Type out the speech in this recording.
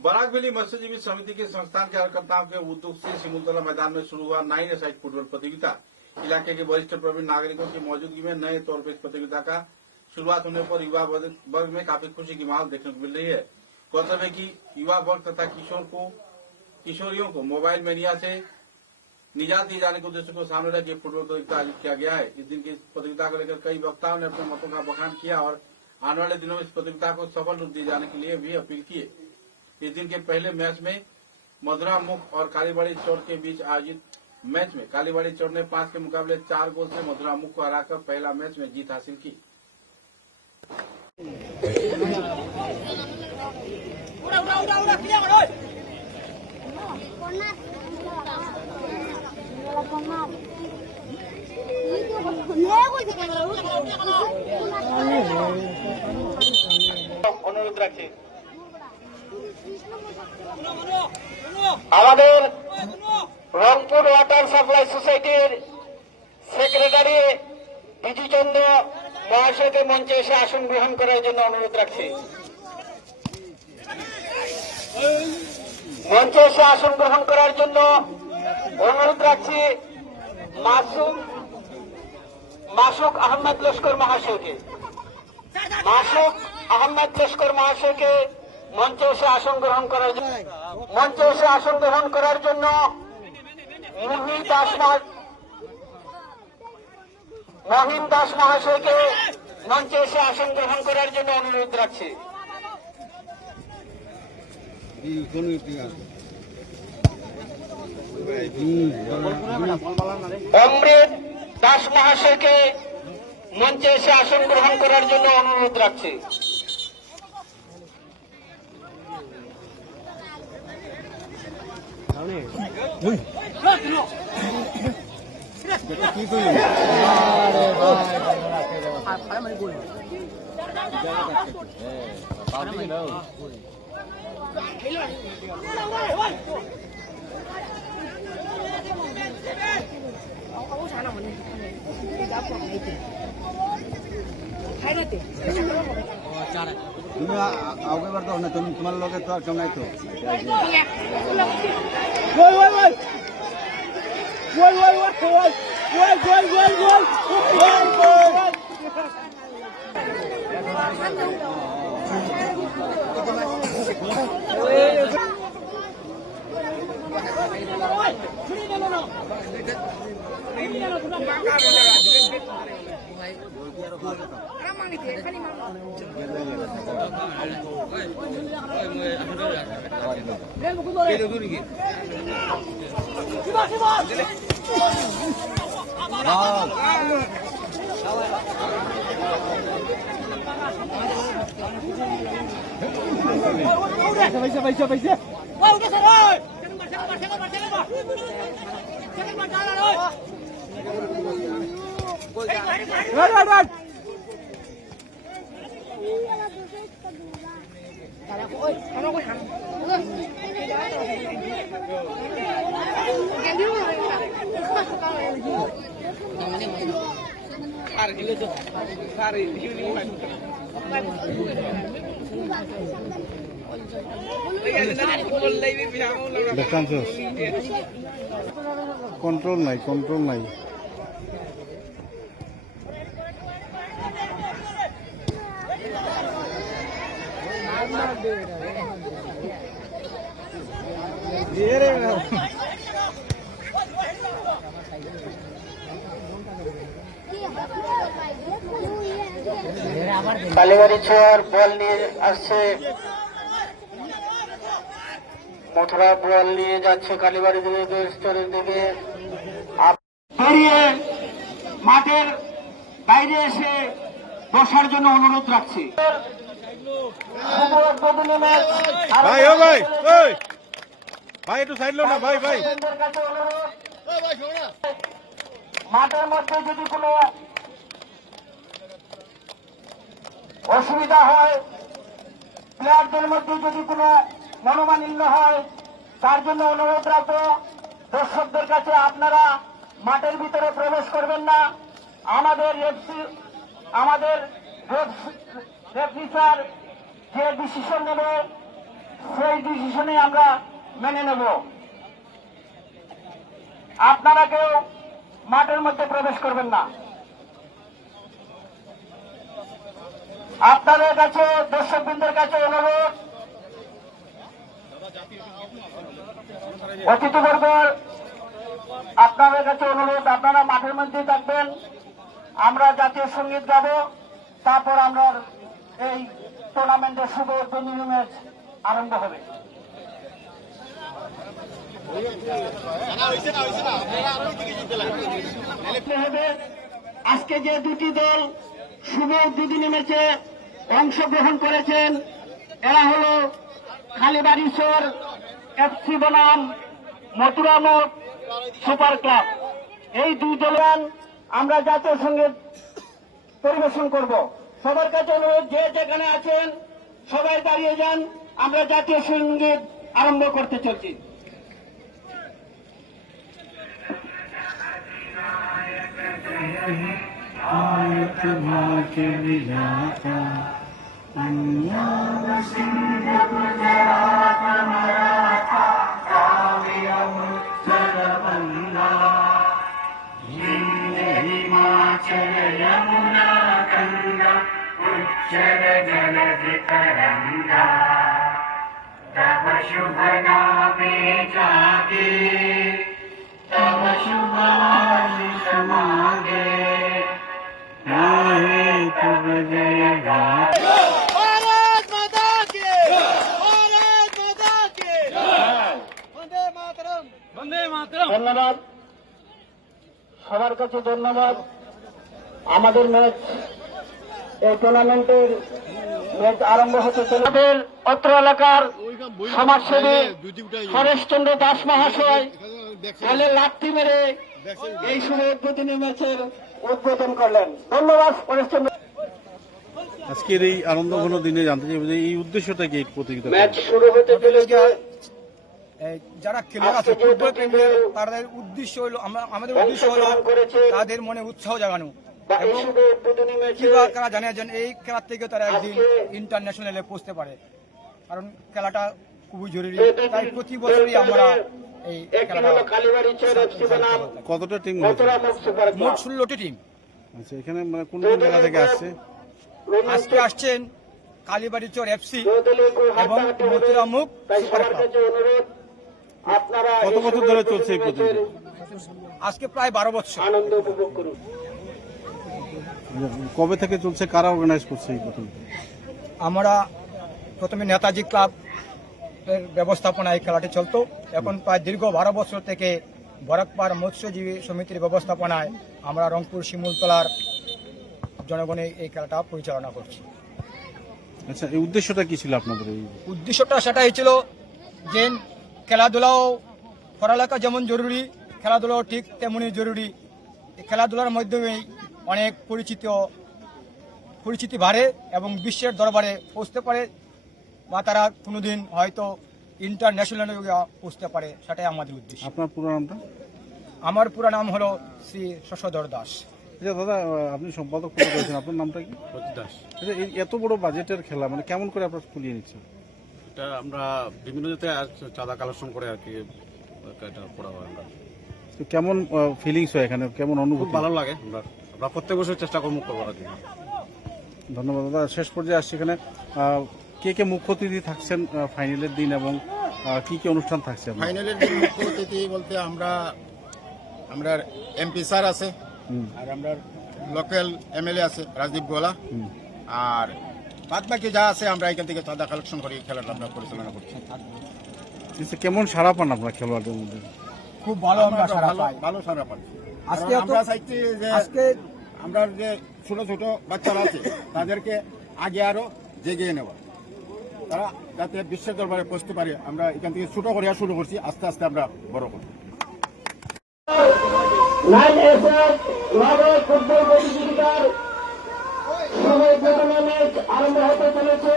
बराकवेली मत्स्यजीवी समिति के संस्थान कार्यकर्ताओं के उद्योग से सिमुलतला मैदान में शुरू हुआ 9 फुटबॉल प्रतियोगिता। इलाके के वरिष्ठ प्रवीण नागरिकों की मौजूदगी में नए तौर पर इस प्रतियोगिता का शुरुआत होने पर युवा वर्ग में काफी खुशी की माहौल देखने को मिल रही है। गौरतलब है कि युवा वर्ग तथा किशोरियों को मोबाइल मेनिया से निजात दिए जाने के उद्देश्य को सामने रख फुटबॉल प्रतियोगिता आयोजित किया गया है। इस दिन की प्रतियोगिता को लेकर कई वक्ताओं ने अपने मतों का बखान किया और आने वाले दिनों में इस प्रतियोगिता को सफल रूप दिए जाने के लिए भी अपील की। इस दिन के पहले मैच में मधुरा मुख और कालीबाड़ी चौर के बीच आयोजित मैच में कालीबाड़ी चौर ने 5 के मुकाबले 4 गोल से मधुरा मुख को हराकर पहला मैच में जीत हासिल की। অনুরোধ রাখছি আমাদের রংপুর ওয়াটার সাপ্লাই সোসাইটির সেক্রেটারি বিজুচন্দ্র মহাশয়কে মঞ্চে এসে আসন গ্রহণ করার জন্য অনুরোধ রাখছি। মঞ্চে এসে আসন গ্রহণ করার জন্য অনুরোধ রাখছি মাসুক আহমেদ লস্কর মহাশয়কে। মাসুক আহমেদ লস্কর মহাশয়কে মঞ্চে এসে আসন গ্রহণ করার জন্য মহিন দাস মহাশয়কে মঞ্চে এসে আসন গ্রহণ করার জন্য অনুরোধ রাখছি। অমৃত দাস মহাশয়কে মঞ্চে এসে আসন গ্রহণ করার জন্য অনুরোধ রাখছি। তুমি আগে বার দাও না, তুমি তোমার লগে তো আর কেউ নাই তো। কন্ট্রোল নাই কালীবাড়ি ছোয়ার বল নিয়ে আসছে, মথুরা বল নিয়ে যাচ্ছে কালীবাড়ি স্তরের দিকে। বেরিয়ে মাঠের বাইরে এসে বসার জন্য অনুরোধ রাখছি। মাঠের মধ্যে যদি কোনো অসুবিধা হয়, প্লেয়ারদের মধ্যে যদি কোনো মনোমালিন্য হয়, তার জন্য অনুরোধ রাখবো দর্শকদের কাছে আপনারা মাঠের ভিতরে প্রবেশ করবেন না। আমাদের রেফারি স্যার যে ডিসিশন নেবে সেই ডিসিশনে আমরা মেনে নেব। আপনারা কেউ মাঠের মধ্যে প্রবেশ করবেন না। আপনাদের কাছে, দর্শকবৃন্দের কাছে অনুরোধ, অতিথিবর্গ আপনাদের কাছে অনুরোধ, আপনারা মাঠের মধ্যে থাকবেন। আমরা জাতীয় সঙ্গীত গাব, তারপর আমরা এই টুর্নামেন্টের শুভ উদ্বোধনী ম্যাচ আরম্ভ হবে। আজকে যে দুটি দল শুভ উদ্বোধনী ম্যাচে অংশগ্রহণ করেছেন, এরা হল খালিবাড়িচর এফসি বনাম মথুরামুখ সুপার ক্লাব। এই দুই দল আমরা জাতীয় সঙ্গীত পরিবেশন করব। সবার কাছে অনুরোধ, যে যেখানে আছেন সবাই দাঁড়িয়ে যান, আমরা জাতীয় সঙ্গীত আরম্ভ করতে চলছি। तव शुभ नामे जागे, तव शुभ आशीष मांगे, गाहे तव जय गाथे। भारत माता की, भारत माता की, वंदे मातरम, वंदे मातरम। ধন্যবাদ, সবার কাছে ধন্যবাদ। আমাদের ম্যাচ, এই টুর্নামেন্টের ম্যাচ আরম্ভ হতে চলেছে। অত্র এলাকার সমাজসেবী হরেশচন্দ্র দাস মহাশয় বলে লাথি মেরে এই শুভ উদ্বোধনী ম্যাচের উদ্বোধন করলেন। ধন্যবাদ হরেশচন্দ্র। আজকের এই আনন্দঘন দিনে জানতে চাইব যে এই উদ্দেশ্যটা কি এই প্রতিযোগিতা? ম্যাচ শুরু হতে চলেছে। যারা খেলোয়াড় আছে ফুটবল প্রেমীদের, তাদের উদ্দেশ্য হলো, আমাদের উদ্দেশ্য হলো তাদের মনে উৎসাহ জাগানো, এবং কিংবা তারা জানে যেন এই খেলার থেকে তারা একদিন ইন্টারন্যাশনালে পৌঁছতে পারে, কারণ খেলাটা খুবই জরুরি। তাই প্রতি বছরই আমরা এই খেলাটা। কতটা টিম হয়েছে? মোট 16টি টিম। আচ্ছা, এখানে মানে কোন কোন জায়গা থেকে আসছে? আজকে আসছেন কালীবাড়িচর এফসি এবং মথুরামুখ সুপার ক্লাব। কত বছর ধরে চলছে এই প্রতিযোগিতা? আজকে প্রায় 12 বছর। আনন্দ উপভোগ করুন। কবে থেকে চলছে? কারা অর্গানাইজ করছে এই প্রতিযোগিতা? আমরা প্রথমে নেতাজি ক্লাব এর ব্যবস্থাপনায় এই খেলাটি চলতো। এখন প্রায় দীর্ঘ 12 বছর থেকে বরাকপাড় মৎস্যজীবী সমিতির ব্যবস্থাপনায় আমরা রংপুর শিমুলতলার জনগণে এই খেলাটা পরিচালনা করছি। আচ্ছা, এই উদ্দেশ্যটা কি ছিল আপনাদের? এই উদ্দেশ্যটা সেটাই ছিল যে খেলাধুলাও, পড়ালেখা যেমন জরুরি, খেলাধুলাও ঠিক তেমনই জরুরি। এই খেলাধুলার মাধ্যমেই অনেক পরিচিতি বাড়ে এবং বিশ্বের দরবারে পৌঁছতে পারে, বা তারা কোনোদিন হয়তো ইন্টারন্যাশনালে পৌঁছতে পারে। সেটাই আমাদের উদ্দেশ্য। আপনার পুরো নামটা? আমার পুরো নাম হলো শ্রী শশধর দাস। আচ্ছা দাদা, আপনি সম্পাদক পদে রয়েছেন, আপনার নামটা কি? দাস। আচ্ছা, এই এত বড় বাজেটের খেলা মানে কেমন করে আপনারা খুলিয়ে নিচ্ছেন? এটা আমরা বিভিন্ন জায়গায় চাঁদা কালেকশন করে আর কি এটা করা হয়। আমরা তো কেমন ফিলিংস হয় এখানে, কেমন খুব অনুভূতি? ভালো লাগে। আমরা প্রত্যেক বছর চেষ্টা করবো আর কি। ধন্যবাদ দাদা। শেষ পর্যায়ে আসছে এখানে কে কে মুখ্য অতিথি থাকছেন ফাইনালের দিন, এবং কি কি অনুষ্ঠান থাকছে আপনার? ফাইনালের দিন মুখ্য অতিথি বলতে আমরা এমপি স্যার আছে, আর আমরা লোকাল এমএলএ আছে রাজদীপ গোলা, আর বাদ বাকি যা আছে আমরা এখান থেকে চাঁদা কালেকশন করি খেলাটা আমরা পরিচালনা করছি। আচ্ছা, কেমন সাড়া পান আপনার খেলোয়াড়দের মধ্যে? খুব ভালো আমরা সাড়া পাই। ভালো সারা পান। আজকে আমরা চাইছি যে আমরা যে ছোট ছোট বাচ্চারা আছে তাদেরকে আগে আরো জেগিয়ে নেওয়া, তারা যাতে বিশ্বের দরবারে পৌঁছতে পারে। আমরা এখান থেকে ছোট করে শুরু করছি, আস্তে আস্তে আমরা বড় করি। ফুটবল প্রতিযোগিতার শুভ উদ্বোধনী ম্যাচ আরম্ভ হতে চলেছে।